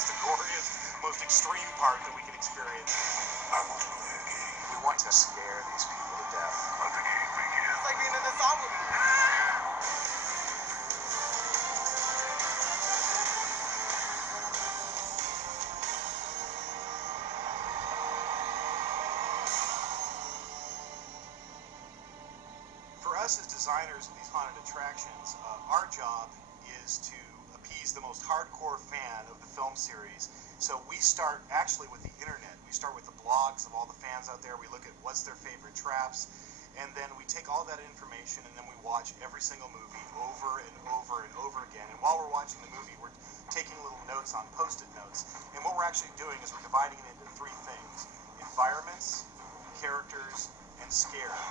That's the goriest, most extreme part that we can experience. I want to play a game. We want to scare these people to death. Let the game begin. It's like being in a Saw movie. For us as designers of these haunted attractions, our job is to appease the most hardcore fan of the film series. So we start actually with the internet. We start with the blogs of all the fans out there. We look at what's their favorite traps, and then we take all that information and then we watch every single movie over and over and over again. And while we're watching the movie, we're taking little notes on Post-it notes. And what we're actually doing is we're dividing it into three things: environments, characters, and scares.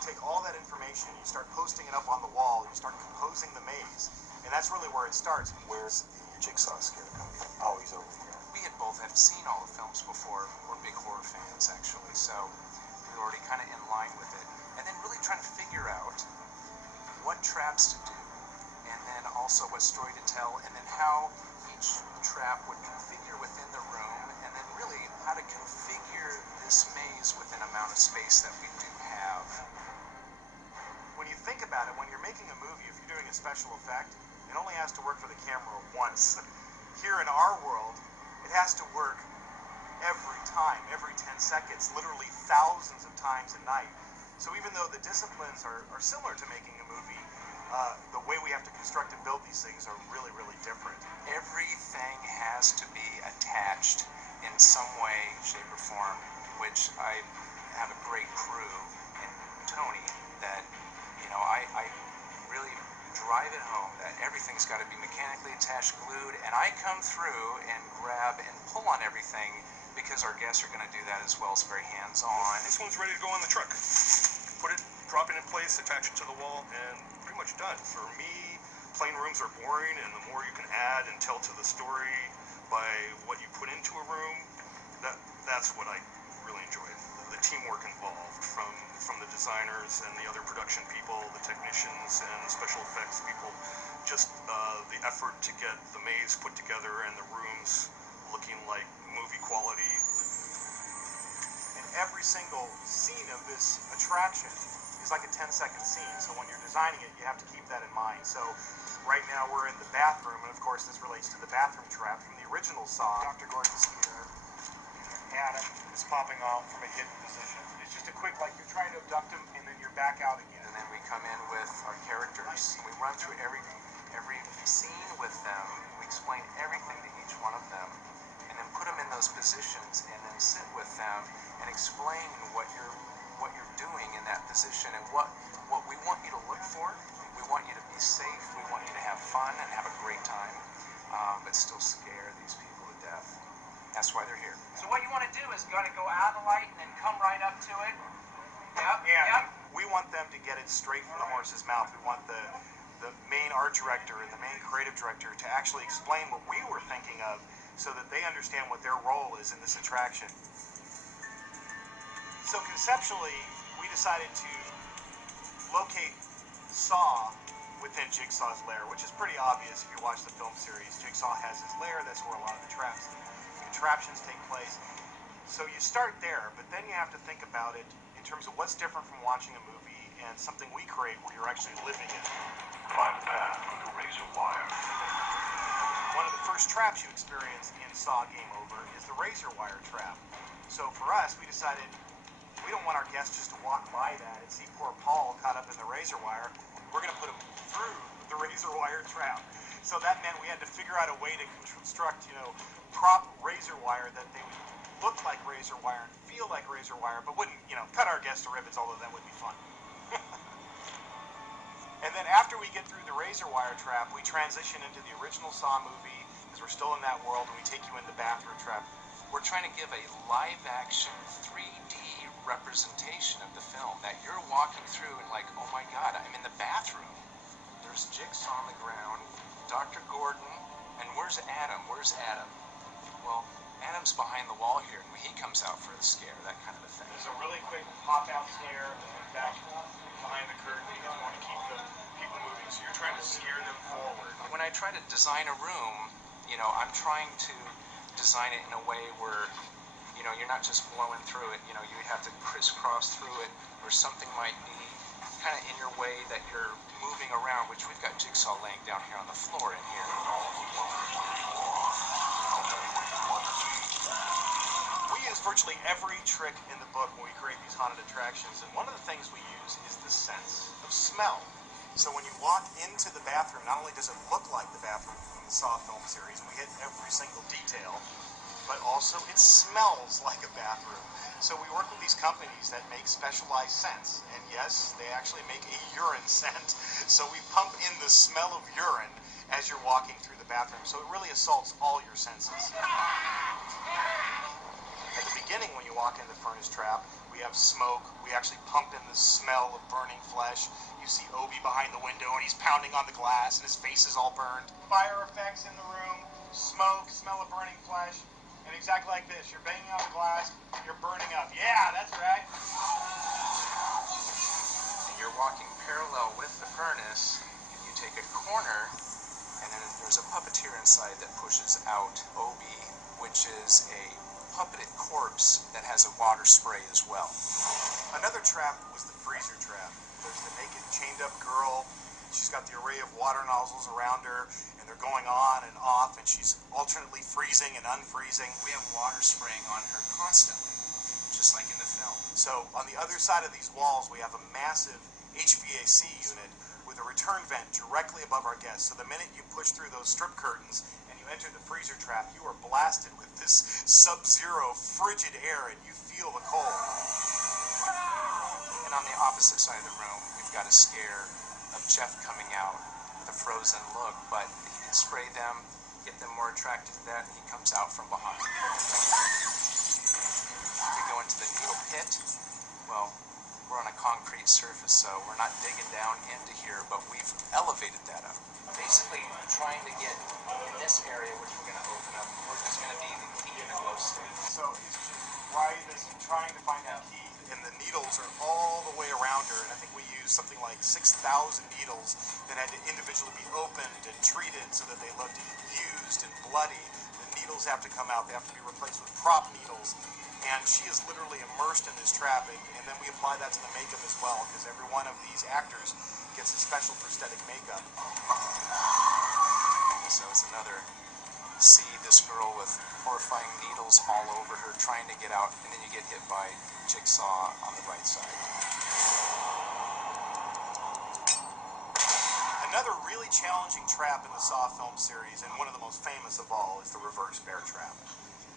Take all that information, you start posting it up on the wall, you start composing the maze, and that's really where it starts. Where's the Jigsaw scare coming from? Oh, he's over here. We had both have seen all the films before. We're big horror fans, actually, so we were already kind of in line with it. And then really trying to figure out what traps to do, and then also what story to tell, and then how each trap would configure within the room, and then really how to configure this maze within amount of space that we do have. When you think about it, when you're making a movie, if you're doing a special effect, it only has to work for the camera once. Here in our world, it has to work every time, every 10 seconds, literally thousands of times a night. So even though the disciplines are similar to making a movie, the way we have to construct and build these things are really, really different. Everything has to be attached in some way, shape, or form, which I have a great crew in Tony that, you know, I really drive it home that everything's got to be mechanically attached, glued, and I come through and grab and pull on everything because our guests are going to do that as well. It's very hands-on. This one's ready to go on the truck. Put it, drop it in place, attach it to the wall, and pretty much done. For me, plain rooms are boring, and the more you can add and tell to the story by what you put into a room, that's what I really enjoy. The teamwork involved from the designers and the other production people, the technicians and special effects people, just the effort to get the maze put together and the rooms looking like movie quality. And every single scene of this attraction is like a 10-second scene, so when you're designing it, you have to keep that in mind. So right now we're in the bathroom, and of course this relates to the bathroom trap from the original Saw. Dr. Gordon's here, Adam is popping off from a hidden position. It's just a quick, like you're trying to abduct him, and then you're back out again. And then we come in with our characters, and we run through every scene with them. We explain everything to each one of them, and then put them in those positions, and then sit with them and explain what you're doing in that position and what we want you to look for. We want you to be safe. We want you to have fun and have a great time, but still scare these people to death. That's why they're here. So what you want to do is you got to go out of the light and then come right up to it. Yep. Yeah. Yep. We want them to get it straight from the horse's mouth. We want the main art director and the main creative director to actually explain what we were thinking of so that they understand what their role is in this attraction. So conceptually, we decided to locate Saw within Jigsaw's lair, which is pretty obvious if you watch the film series. Jigsaw has his lair, that's where a lot of the traps and contraptions take place. So you start there, but then you have to think about it in terms of what's different from watching a movie and something we create where you're actually living it. Find the path with the razor wire. One of the first traps you experience in Saw Game Over is the razor wire trap. So for us, we decided we don't want our guests just to walk by that and see poor Paul caught up in the razor wire. We're going to put him through the razor wire trap. So that meant we had to figure out a way to construct, prop razor wire that they would look like razor wire and feel like razor wire, but wouldn't, cut our guests to ribbons, although that would be fun. And then after we get through the razor wire trap, we transition into the original Saw movie, because we're still in that world, and we take you in the bathroom trap. We're trying to give a live-action 3D representation of the film that you're walking through and like, oh my God, I'm in the bathroom. There's Jigsaw on the ground, Dr. Gordon, and where's Adam? Where's Adam? Well, Adam's behind the wall here, and he comes out for the scare, that kind of a thing. There's a really quick pop-out scare back behind the curtain because you want to keep the people moving, so you're trying to scare them forward. When I try to design a room, You know, I'm trying to design it in a way where, you know, you're not just blowing through it. You know, you have to crisscross through it, or something might be kind of in your way that you're moving around, which we've got Jigsaw laying down here on the floor in here. We use virtually every trick in the book when we create these haunted attractions, and one of the things we use is the sense of smell. So when you walk into the bathroom, not only does it look like the bathroom from the Saw film series, we hit every single detail, but also it smells like a bathroom. So we work with these companies that make specialized scents, and yes, they actually make a urine scent. So we pump in the smell of urine as you're walking through the bathroom, so it really assaults all your senses. At the beginning, when you walk into the furnace trap, we have smoke. We actually pump in the smell of burning flesh. You see Obi behind the window, and he's pounding on the glass, and his face is all burned. Fire effects in the room, smoke, smell of burning flesh, and exactly like this. You're banging on the glass, you're burning up. Yeah, that's right. And you're walking parallel with the furnace, and you take a corner, and then there's a puppeteer inside that pushes out Obi, which is a puppeted corpse that has a water spray as well. Another trap was the freezer trap. There's the naked, chained-up girl. She's got the array of water nozzles around her, and they're going on and off, and she's alternately freezing and unfreezing. We have water spraying on her constantly, just like in the film. So on the other side of these walls, we have a massive HVAC unit with a return vent directly above our guests. So the minute you push through those strip curtains and you enter the freezer trap, you are blasted with this sub-zero frigid air, and you feel the cold. And on the opposite side of the room, we've got a scare of Jeff coming out with a frozen look, but if you can spray them, get them more attracted to that, he comes out from behind. We go into the needle pit. Well, we're on a concrete surface, so we're not digging down into here, but we've elevated that up. Basically, trying to get in this area, which we're going to open up, where there's going to be the key and the glow stick. So it's just right as trying to find that key. And the needles are all the way around her, and I think we used something like 6,000 needles that had to individually be opened and treated so that they looked used and bloody. The needles have to come out. They have to be replaced with prop needles. And she is literally immersed in this trap, and then we apply that to the makeup as well, because every one of these actors gets a special prosthetic makeup. So it's another, see this girl with horrifying needles all over her trying to get out, and then you get hit by Jigsaw on the right side. Another really challenging trap in the Saw film series, and one of the most famous of all, is the reverse bear trap.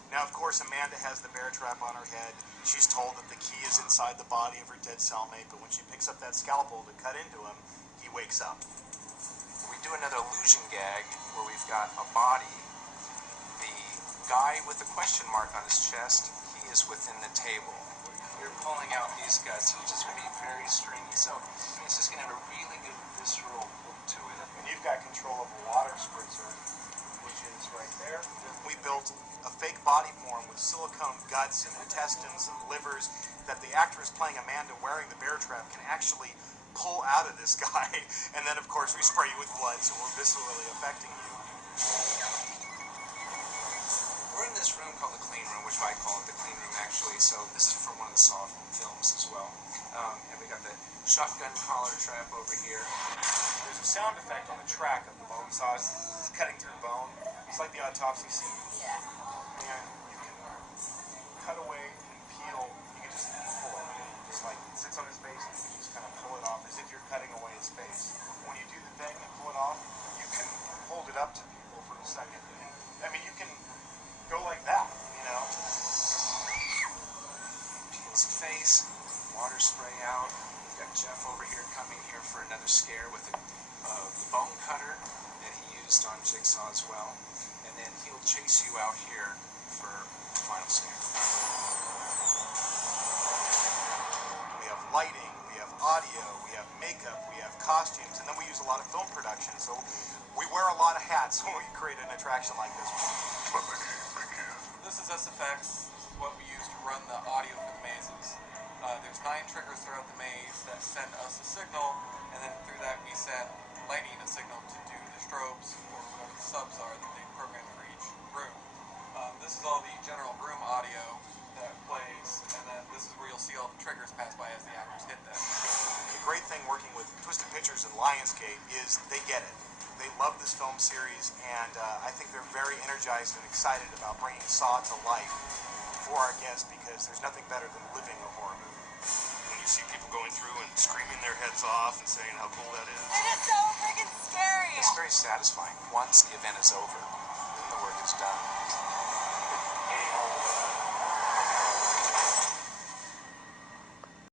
Now, of course, Amanda has the bear trap on her head. She's told that the key is inside the body of her dead cellmate, but when she picks up that scalpel to cut into him, he wakes up. We do another illusion gag where we've got a body. The guy with the question mark on his chest, he is within the table. We're pulling out these guts, which is going to be very stringy. So it's just going to have a really good visceral look to it. And you've got control of a water spritzer, which is right there. We built a fake body form with silicone guts and intestines and livers that the actress playing Amanda wearing the bear trap can actually pull out of this guy. And then, of course, we spray you with blood, so we're viscerally affecting you. We're in this room called the clean room, which I call it the clean room actually. So this is from one of the Saw films as well. And we got the shotgun collar trap over here. There's a sound effect on the track of the bone saw. It's cutting through bone. It's like the autopsy scene. Yeah. And you can cut away and peel. You can just pull it. Just like it sits on his face, and you can just kind of pull it off as if you're cutting away his face. When you do the thing and pull it off, you can hold it up to people for a second. And, I mean, you can go like that, you know. Peels the face, water spray out. We've got Jeff over here coming here for another scare with the bone cutter that he used on Jigsaw as well. And then he'll chase you out here for the final scare. We have lighting, we have audio, we have makeup, we have costumes, and then we use a lot of film production. So we wear a lot of hats when we create an attraction like this. This is SFX. This is what we use to run the audio for the mazes. There's 9 triggers throughout the maze that send us a signal, and then through that we send lighting a signal to do the strobes or whatever the subs are that they programmed for all the general room audio that plays, and then this is where you'll see all the triggers pass by as the actors hit them. The great thing working with Twisted Pictures and Lionsgate is they get it. They love this film series, and I think they're very energized and excited about bringing Saw to life for our guests, because there's nothing better than living a horror movie. When you see people going through and screaming their heads off and saying how cool that is. It is so freaking scary. It's very satisfying. Once the event is over, then the work is done.